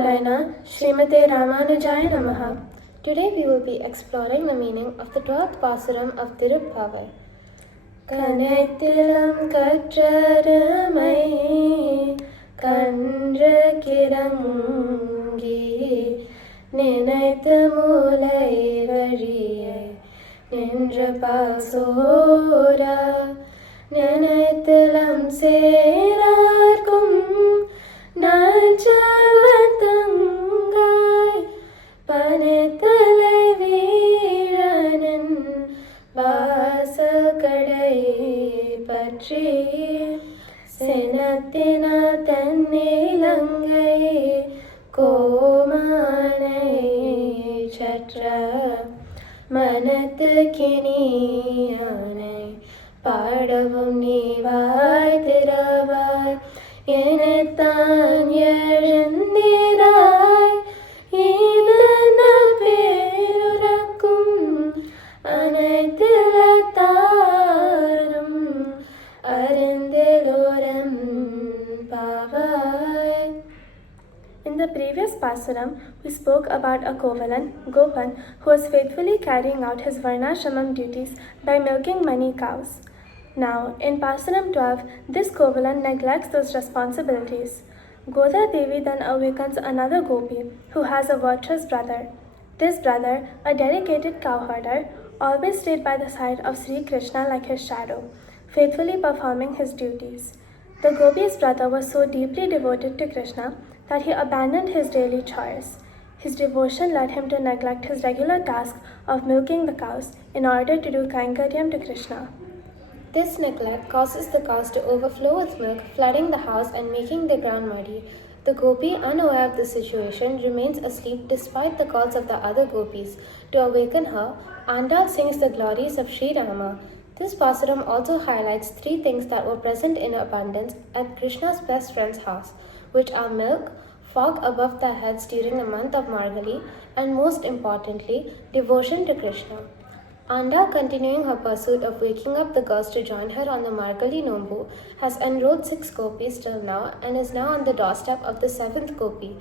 Narayana, Srimathe Ramanujaya Namaha. Today we will be exploring the meaning of the 12th pasuram of Thiruppavai. Kanaitthilam kattrarumai kandra kirangi நினைத்து மூலை வழியை நின்ற பாசோரா நினைத்திலம் சேரார்க்கும் நற்செல்வத்தங்காய் பனித்தலை வீரனின் வாசக்கடை பற்றி சினத்தினால் தென்னிலங்கை கோமானை சற்ற மனத்து கிணியானை பாடவும் நீவாய் திறவாய் எனத்தான் எழுந்திராய் இதன பேருறக்கும் அனைத்திலத்தாரும் அறிந்திலோரம் பாவாய். In the previous pasuram, we spoke about a Kovalan, Gopan, who was faithfully carrying out his varnashramam duties by milking many cows. Now, in pasuram 12, this Kovalan neglects those responsibilities. Goda Devi then awakens another Gopi, who has a virtuous brother. This brother, a dedicated cowherder, always stayed by the side of Sri Krishna like his shadow, faithfully performing his duties. The Gopi's brother was so deeply devoted to Krishna that he abandoned his daily chores. His devotion led him to neglect his regular task of milking the cows in order to do Kainkaryam to Krishna. This neglect causes the cows to overflow with milk, flooding the house and making the ground muddy. The Gopi, unaware of the situation, remains asleep despite the calls of the other Gopis. To awaken her, Andal sings the glories of Sri Rama. This pasuram also highlights three things that were present in abundance at Krishna's best friend's house, which are milk, fog above their heads during the month of Margazhi, and most importantly, devotion to Krishna. Anda, continuing her pursuit of waking up the girls to join her on the Margazhi Nombu, has enrolled 6 gopis till now and is now on the doorstep of the 7th gopi.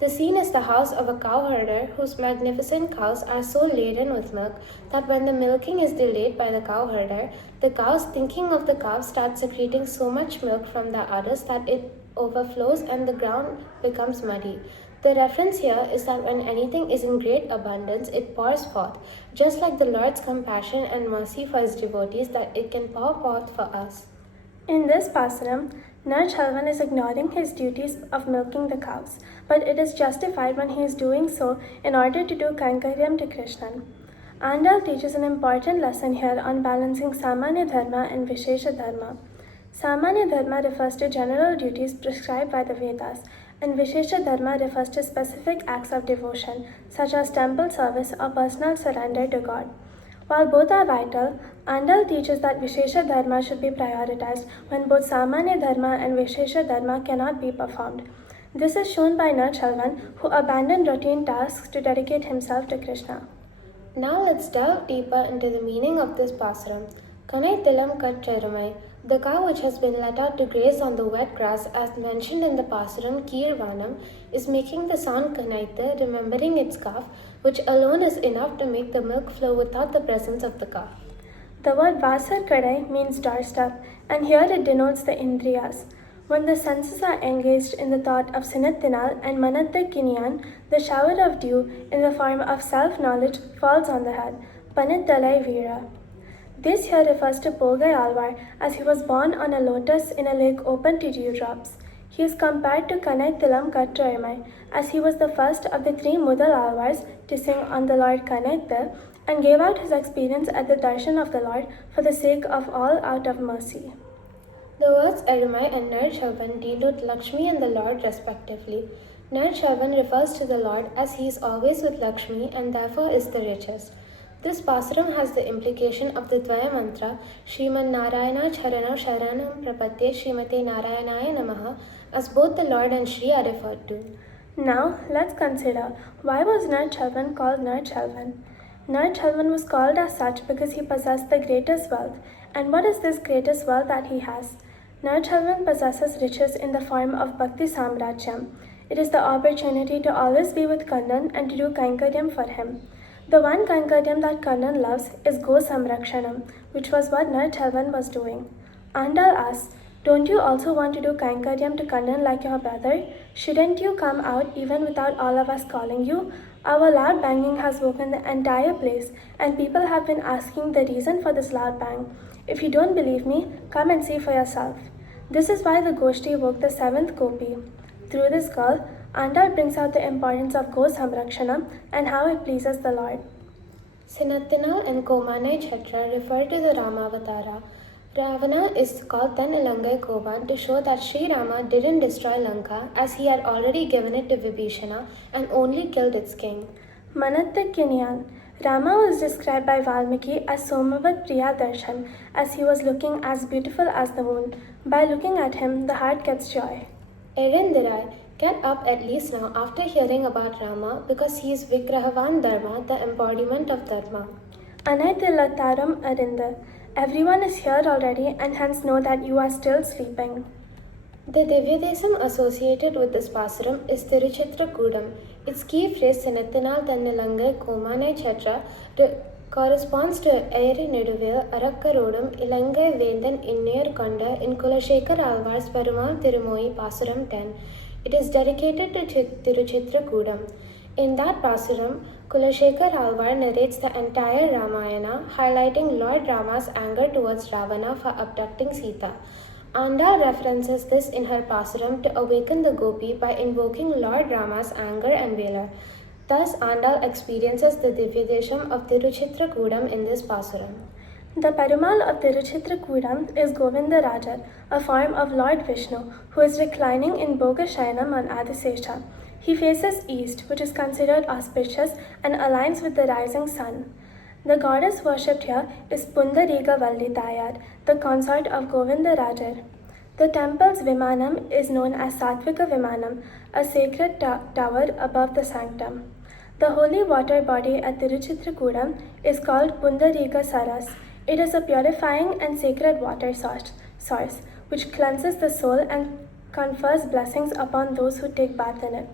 The scene is the house of a cowherder whose magnificent cows are so laden with milk that when the milking is delayed by the cowherder, the cows, thinking of the calves, start secreting so much milk from the udders that it overflows and the ground becomes muddy. The reference here is that when anything is in great abundance, it pours forth, just like the Lord's compassion and mercy for his devotees that it can pour forth for us. In this pasuram, Nar Chalvan is ignoring his duties of milking the cows, but it is justified when he is doing so in order to do Kainkaryam to Krishna. Andal teaches an important lesson here on balancing Samanya Dharma and Vishesha Dharma. Samanya Dharma refers to general duties prescribed by the Vedas, and Vishesha Dharma refers to specific acts of devotion, such as temple service or personal surrender to God. While both are vital, Andal teaches that Vishesha Dharma should be prioritized when both Samanya Dharma and Vishesha Dharma cannot be performed. This is shown by Nar Chalvan, who abandoned routine tasks to dedicate himself to Krishna. Now let's delve deeper into the meaning of this pasuram. Kanaitthilam kattrarumai, the cow which has been let out to graze on the wet grass as mentioned in the pasuram Kirvanam, is making the sound Kanaittha, remembering its calf, which alone is enough to make the milk flow without the presence of the calf. The word Vasar Kadai means doorstep, and here it denotes the Indriyas. When the senses are engaged in the thought of Sinathinal and Manatta Kinyan, the shower of dew in the form of self-knowledge falls on the head, Panithalai Veera. This here refers to Pogai Alvar, as he was born on a lotus in a lake open to dewdrops. He is compared to Kanaitthilam Kattrarumai, as he was the first of the 3 Mudal Alvars to sing on the Lord Kanaittha and gave out his experience at the darshan of the Lord for the sake of all out of mercy. The words Erumai and Nar Chalvan denote Lakshmi and the Lord respectively. Nar Chalvan refers to the Lord as he is always with Lakshmi and therefore is the richest. This pasuram has the implication of the Dvaya mantra, Sriman Narayana Charana Sharanam Prapatye Srimate Narayanaya Namaha, as both the Lord and Shri are referred to. Now, let's consider, why was Nar Chalvan called Nar Chalvan? Nar Chalvan was called as such because he possessed the greatest wealth. And what is this greatest wealth that he has? Nar Chalvan possesses riches in the form of Bhakti Samrajyam. It is the opportunity to always be with Kannan and to do Kankaryam for him. The one Kankaryam that Kannan loves is Go Samrakshanam, which was what Narchelvan was doing. Andal asks, don't you also want to do Kankaryam to Kannan like your brother? Shouldn't you come out even without all of us calling you? Our loud banging has woken the entire place, and people have been asking the reason for this loud bang. If you don't believe me, come and see for yourself. This is why the Goshti woke the seventh Gopi. Through this girl, Andal brings out the importance of Go Samrakshanam and how it pleases the Lord. Sinathinal and Kanaitthilam refer to the Ramavatara. Ravana is called Ilangai Koban to show that Sri Rama didn't destroy Lanka as he had already given it to Vibhishana and only killed its king. Manatta Kinyan. Rama was described by Valmiki as Somavat Priya Darshan, as he was looking as beautiful as the moon. By looking at him, the heart gets joy. Erindirai, get up at least now after hearing about Rama because he is Vigrahavan Dharma, the embodiment of Dharma. Anaitillataram Arinda. Everyone is here already and hence know that you are still sleeping. The Divyadesam associated with this pasuram is Tiruchitrakudam. Its key phrase Sinathinal Thannilangai Kanaitthilam corresponds to Eyri Neduvil Arakkarodum Ilangai Vendan Innir Konda in Kulashekar Azhwars Perumal Thirumoyi Pasuram 10. It is dedicated to Tiruchitrakudam. In that pasuram, Kulashekar Alvar narrates the entire Ramayana, highlighting Lord Rama's anger towards Ravana for abducting Sita. Andal references this in her pasuram to awaken the Gopi by invoking Lord Rama's anger and valor. Thus, Andal experiences the Divyadesam of Tiruchitrakudam in this pasuram. The Perumal of Tiruchitrakudam is Govindarajar, a form of Lord Vishnu, who is reclining in Bogashayanam on Adisesha. He faces east, which is considered auspicious and aligns with the rising sun. The goddess worshipped here is Pundariga Valli Tayar, the consort of Govindarajar. The temple's Vimanam is known as Satvika Vimanam, a sacred tower above the sanctum. The holy water body at Tiruchitrakudam is called Pundariga Saras. It is a purifying and sacred water source, which cleanses the soul and confers blessings upon those who take bath in it.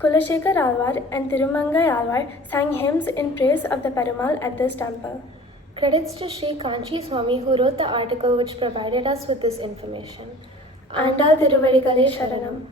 Kulashekar Alvar and Thirumangai Alvar sang hymns in praise of the Perumal at this temple. Credits to Sri Kanchi Swami who wrote the article which provided us with this information. Andal Thiruvarikale Sharanam.